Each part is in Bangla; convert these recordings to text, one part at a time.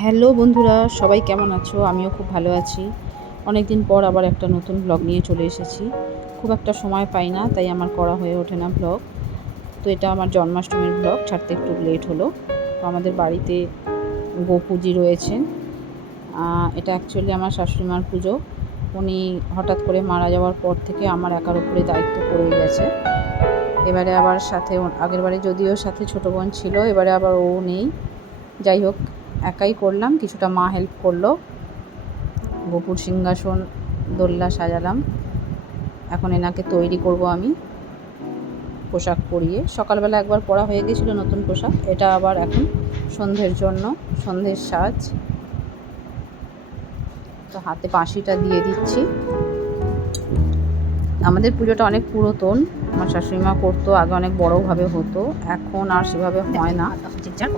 হ্যালো বন্ধুরা, সবাই কেমন আছো? আমিও খুব ভালো আছি। অনেক দিন পর আবার একটা নতুন ব্লগ নিয়ে চলে এসেছি। খুব একটা সময় পাই না, তাই আমার করা হয়ে ওঠে না ব্লগ তো এটা আমার জন্মাষ্টমীর ব্লগ ছাড়তে একটু লেট হলো। তো আমাদের বাড়িতে গোপুজি রয়েছেন। এটা অ্যাকচুয়ালি আমার শাশুড়িমার পুজো। উনি হঠাৎ করে মারা যাওয়ার পর থেকে আমার একার উপরে দায়িত্ব পড়ে গেছে। এবারে আবার সাথে ও- আগের বারে যদিও সাথে ছোটো বোন ছিল, এবারে আবার ও নেই। যাই হোক একাই করলাম, কিছুটা মা হেল্প করল। গোপুর সিংহাসন দোল্লা সাজালাম। এখন এনাকে তৈরি করব আমি পোশাক পরিয়ে। সকালবেলা একবার পরা হয়ে গেছিল নতুন পোশাক, এটা আবার এখন সন্ধ্যের জন্য, সন্ধ্যের সাজ। তো হাতে বাঁশিটা দিয়ে দিচ্ছি। আমাদের পুজোটা অনেক পুরাতন। আমার শাশুড়িমা করতো, আগে অনেক বড়োভাবে হতো। এখন আর সেভাবে হয় না।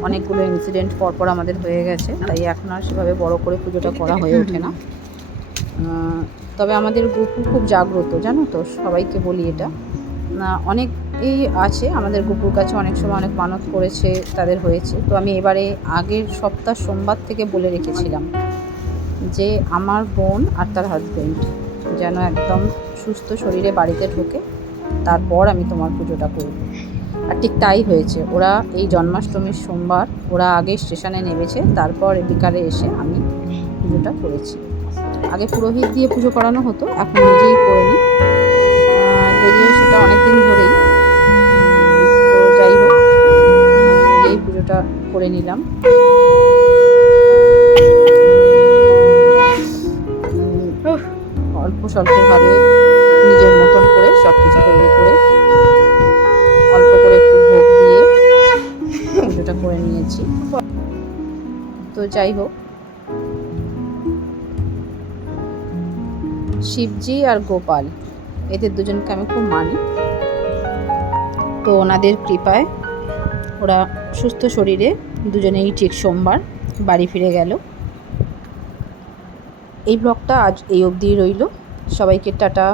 অনেকগুলো ইনসিডেন্ট পরপর আমাদের হয়ে গেছে। তাই এখন আর সেভাবে বড় করে পুজোটা করা হয়ে ওঠে না। তবে আমাদের গপু খুব জাগ্রত, জানো তো? সবাইকে বলি এটা। অনেক এই আছে, আমাদের গপুর কাছে অনেক সময় অনেক মানত করেছে, তাদের হয়েছে। তো আমি এবারে আগের সপ্তাহ সোমবার থেকে বলে রেখেছিলাম যে আমার বোন আর তার হাজবেন্ড যেন একদম সুস্থ শরীরে বাড়িতে ঢোকে, তারপর আমি তোমার পুজোটা করব। আর ঠিক তাই হয়েছে, ওরা এই জন্মাষ্টমীর সোমবার, ওরা আগে স্টেশনে নেমেছে, তারপর বিকালে এসে আমি পুজোটা করেছি। আগে পুরোহিত দিয়ে পুজো করানো হতো, এখন নিজেই করে নিই। যদিও সেটা অনেক দিন ধরেই। তো যাই হোক, আমি নিজেই পুজোটা করে নিলাম। স্বল্পভাবে নিজের মতন করে সব কিছু তৈরি করে অল্প করে একটু ভোগ দিয়ে পুজোটা করে নিয়েছি। তো যাই হোক। শিবজি আর গোপাল, এদের দুজনকে আমি খুব মানি। তো ওনাদের কৃপায় ওরা সুস্থ শরীরে দুজনেই ঠিক সোমবার বাড়ি ফিরে গেল। এই ব্লগটা আজ এই অবধিই রইল। সবাইকে টাটা।